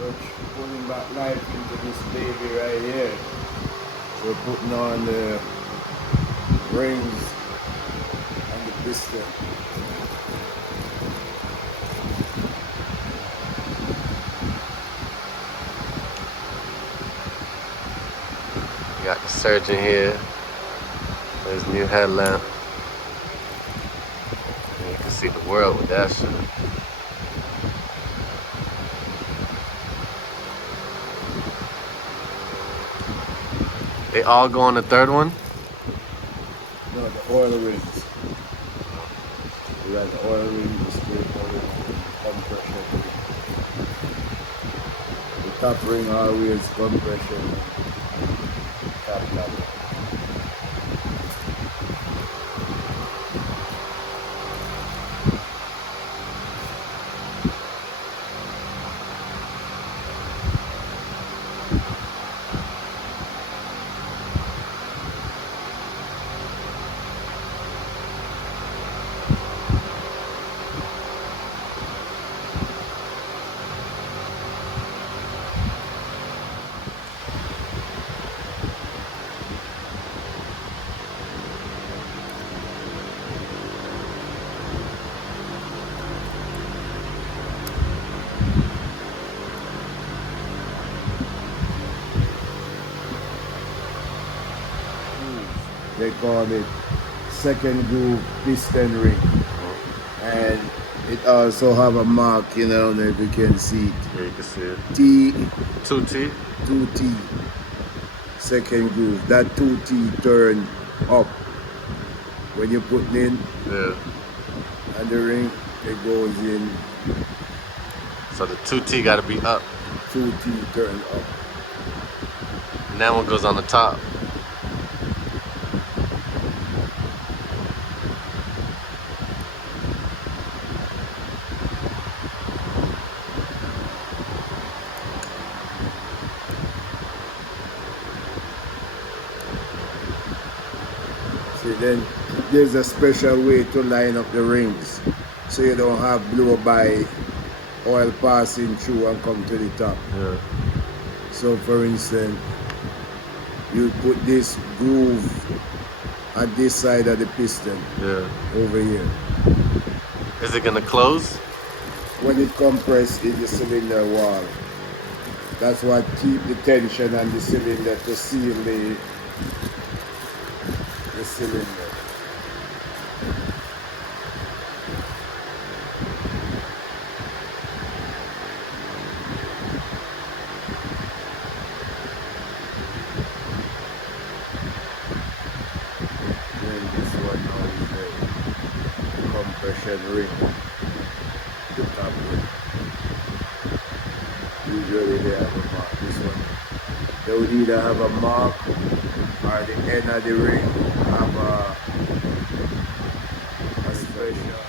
We're putting back life into this baby right here. So we're putting on the rings and the piston. You got the surgeon here. There's new headlamp. And you can see the world with that shit. They all go on the third one? No, the oil rings. We got the oil rings, the straight oil, compression. The top ring always compression. Top level. They call it second groove piston ring, and it also have a mark, you know, if you can see it. Yeah, you can see it. T, 2T? 2T, second groove. That 2T turn up when you put it in, Yeah. and the ring, it goes in. So the 2T gotta be up. 2T turn up. And that one goes on the top. See, then there's a special way to line up the rings, so you don't have blow by oil passing through and come to the top. Yeah. So for instance, you put this groove at this side of the piston, Yeah. over here. Is it gonna close? When it compresses in the cylinder wall, that's what keep the tension on the cylinder to seal the cylinder. Then this one now is the compression ring, the top ring. Usually they have a mark. This one, they would either have a mark or the end of the ring have a special.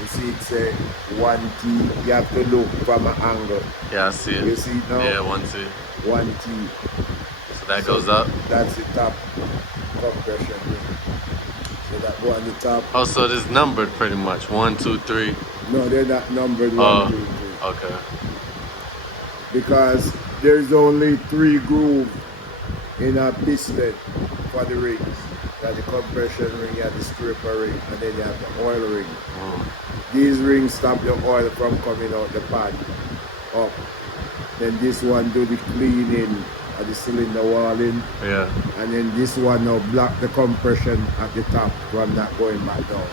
You see it say 1T, you have to look from an angle. Yeah, I see it. You see it now? Yeah, 1T. 1T. So that goes up. That's the top compression ring. So that go on the top. Oh, so it is numbered pretty much. 1, 2, 3. No, they're not numbered Oh, 1, 2, 3. okay. Because there's only 3 grooves in a piston for the rings. That the compression ring, you have the scraper ring, and then you have the oil ring. These rings stop the oil from coming out the pad up. Then this one do the cleaning of the cylinder walling. Yeah. And then this one now block the compression at the top from not going back down.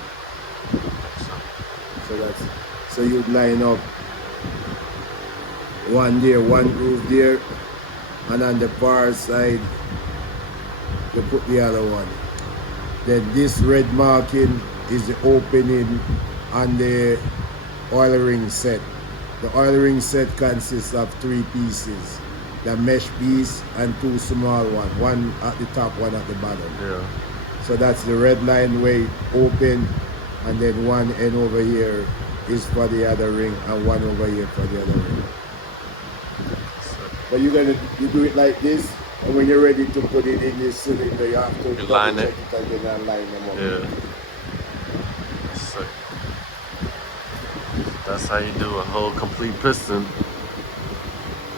So you line up one there, one groove there, and on the far side you put the other one. Then this red marking is the opening on the oil ring set. The oil ring set consists of 3 pieces. The mesh piece and 2 small ones, one at the top, one at the bottom. Yeah. So that's the red line way open, and then one end over here is for the other ring and one over here for the other ring. But you do it like this, and when you're ready to put it in this cylinder, you have to line check it again and line them up. Yeah. Sick. That's how you do a whole complete piston.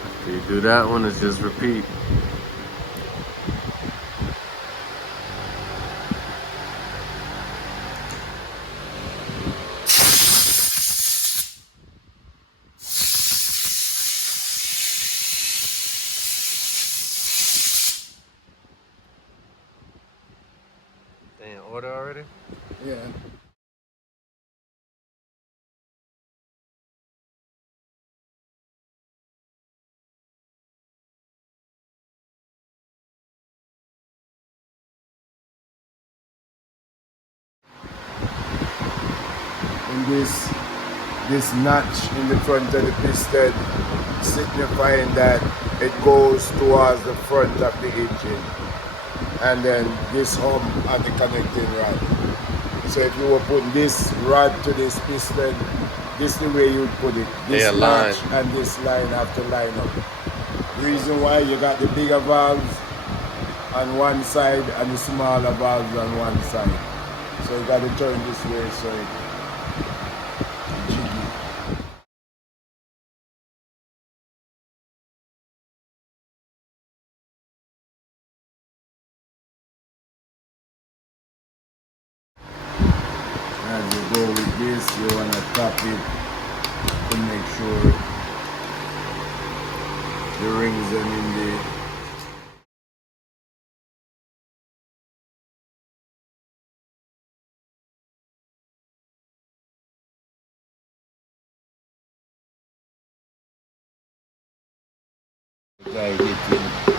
After you do that one, it's just repeat. They in order already? Yeah. In this notch in the front of the piston, signifying that it goes towards the front of the engine, and then this hub and the connecting rod. So if you were putting this rod to this piston, this is the way you would put it. This notch and this line have to line up. Reason why you got the bigger valves on one side and the smaller valves on one side. So you got to turn this way so it jiggy. As you go with this, you want to tap it to make sure the rings are in the guy hitting